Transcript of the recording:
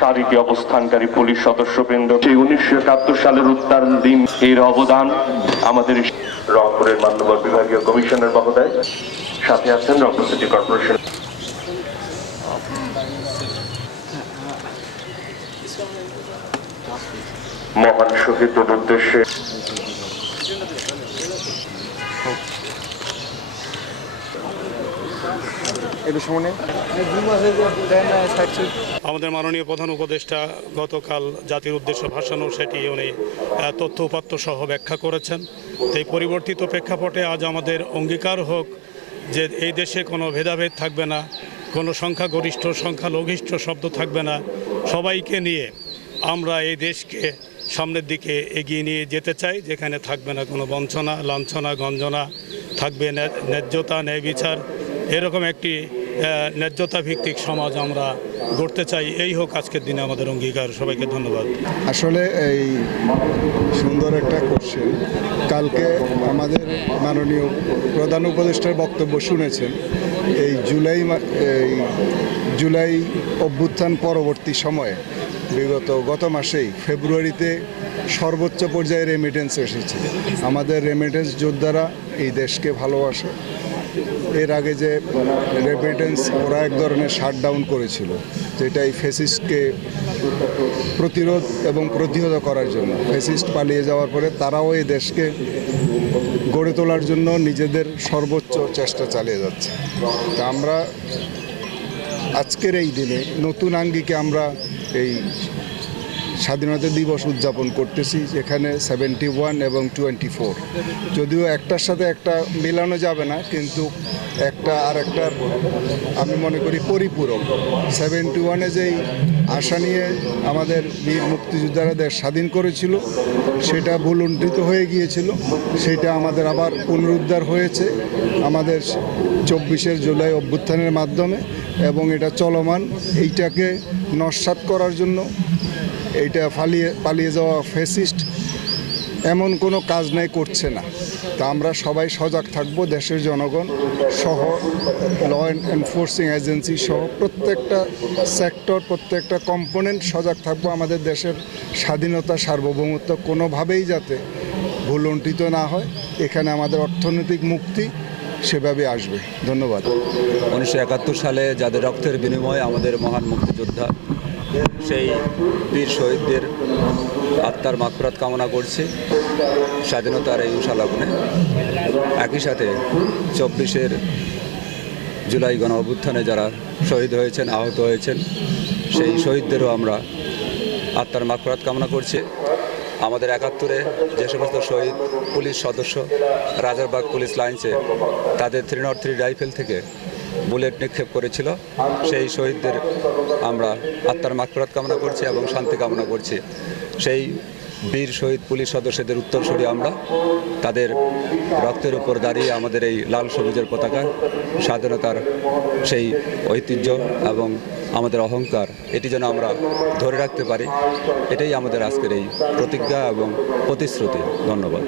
সারিতে অবস্থানকারী পুলিশ সদস্যবৃন্দ। সেই উনিশশো একাত্তর সালের উত্তার দিন। এর অবদান আমাদের রংপুরের মান্যবর বিভাগীয় কমিশনের মহোদয়। সাথে আছেন রংপুর সিটি কর্পোরেশন। মহান শহীদের উদ্দেশ্যে আমাদের মাননীয় প্রধান উপদেষ্টা গতকাল জাতির উদ্দেশ্য ভাষণ সেটি উনি তথ্য উপাত্ত সহ ব্যাখ্যা করেছেন। এই পরিবর্তিত প্রেক্ষাপটে আজ আমাদের অঙ্গীকার হোক যে এই দেশে কোনো ভেদাভেদ থাকবে না, কোনো সংখ্যাগরিষ্ঠ, সংখ্যালঘিষ্ঠ শব্দ থাকবে না, সবাইকে নিয়ে আমরা এই দেশকে সামনের দিকে এগিয়ে নিয়ে যেতে চাই, যেখানে থাকবে না কোনো বঞ্চনা, লাঞ্ছনা, গঞ্জনা, থাকবে ন্যায্যতা ন্যায় বিচার এরকম একটি ন্যায্যতা ভিত্তিক সমাজ আমরা গড়তে চাই। এই হোক আজকের দিনে আমাদের অঙ্গীকার। সবাইকে ধন্যবাদ। আসলে এই সুন্দর একটা কোশ্চেন কালকে আমাদের মাননীয় প্রধান উপদেষ্টার বক্তব্য শুনেছেন। এই জুলাই এই জুলাই অভ্যুত্থান পরবর্তী সময়ে, বিগত গত মাসেই ফেব্রুয়ারিতে সর্বোচ্চ পর্যায়ে রেমিটেন্স এসেছে। আমাদের রেমিটেন্স যোদ্ধারা এই দেশকে ভালোবাসে। এর আগে যে রেমিটেন্স ওরা এক ধরনের শাটডাউন করেছিল যেটা এই ফেসিস্টকে প্রতিরোধ এবং প্রতিহত করার জন্য। ফেসিস্ট পালিয়ে যাওয়ার পরে তারাও এই দেশকে গড়ে তোলার জন্য নিজেদের সর্বোচ্চ চেষ্টা চালিয়ে যাচ্ছে। তা আমরা আজকের এই দিনে নতুন আঙ্গিকে আমরা এই স্বাধীনতা দিবস উদযাপন করতেছি যেখানে সেভেন্টি ওয়ান এবং টোয়েন্টি ফোর যদিও একটার সাথে একটা মেলানো যাবে না, কিন্তু একটা আর একটার আমি মনে করি পরিপূরক। সেভেন্টি ওয়ানে যেই আশা নিয়ে আমাদের বীর মুক্তিযোদ্ধারা দেশ স্বাধীন করেছিল, সেটা ভুলুণ্ঠিত হয়ে গিয়েছিল, সেটা আমাদের আবার পুনরুদ্ধার হয়েছে আমাদের চব্বিশের জুলাই অভ্যুত্থানের মাধ্যমে, এবং এটা চলমান, এইটাকে নস্বাত করার জন্য এইটা পালিয়ে পালিয়ে যাওয়া ফেসিস্ট এমন কোনো কাজ নাই, করছে না। তা আমরা সবাই সজাগ থাকব, দেশের জনগণ সহ ল এনফোর্সিং এজেন্সি সহ, প্রত্যেকটা সেক্টর প্রত্যেকটা কম্পোনেন্ট সজাগ থাকব, আমাদের দেশের স্বাধীনতা, সার্বভৌমত্ব কোনোভাবেই যাতে ভুলণ্ঠিত না হয়, এখানে আমাদের অর্থনৈতিক মুক্তি সেভাবে আসবে। ধন্যবাদ। উনিশশো একাত্তর সালে যাদের রক্তের বিনিময়ে আমাদের মহান মুক্তিযোদ্ধা সেই বীর শহীদদের আত্মার মাকফরাত কামনা করছি। স্বাধীনতার এই উষালগ্নে একই সাথে চব্বিশের জুলাই গণ অভ্যুত্থানে যারা শহীদ হয়েছেন, আহত হয়েছেন, সেই শহীদদেরও আমরা আত্মার মাকফরাত কামনা করছি। আমাদের একাত্তরে যে সমস্ত শহীদ, পুলিশ সদস্য, রাজারবাগ পুলিশ লাইন্সে তাদের থ্রি নট থ্রি রাইফেল থেকে বুলেট নিক্ষেপ করেছিল। সেই শহীদদের আমরা আত্মার মাকফরাত কামনা করছি এবং শান্তি কামনা করছি। সেই বীর শহীদ পুলিশ সদস্যদের উত্তরসূরি আমরা। তাদের রক্তের উপর দাঁড়িয়ে আমাদের এই লাল সবুজের পতাকা, স্বাধীনতার সেই ঐতিহ্য এবং আমাদের অহংকার, এটি যেন আমরা ধরে রাখতে পারি। এটাই আমাদের আজকের এই প্রতিজ্ঞা এবং প্রতিশ্রুতি। ধন্যবাদ।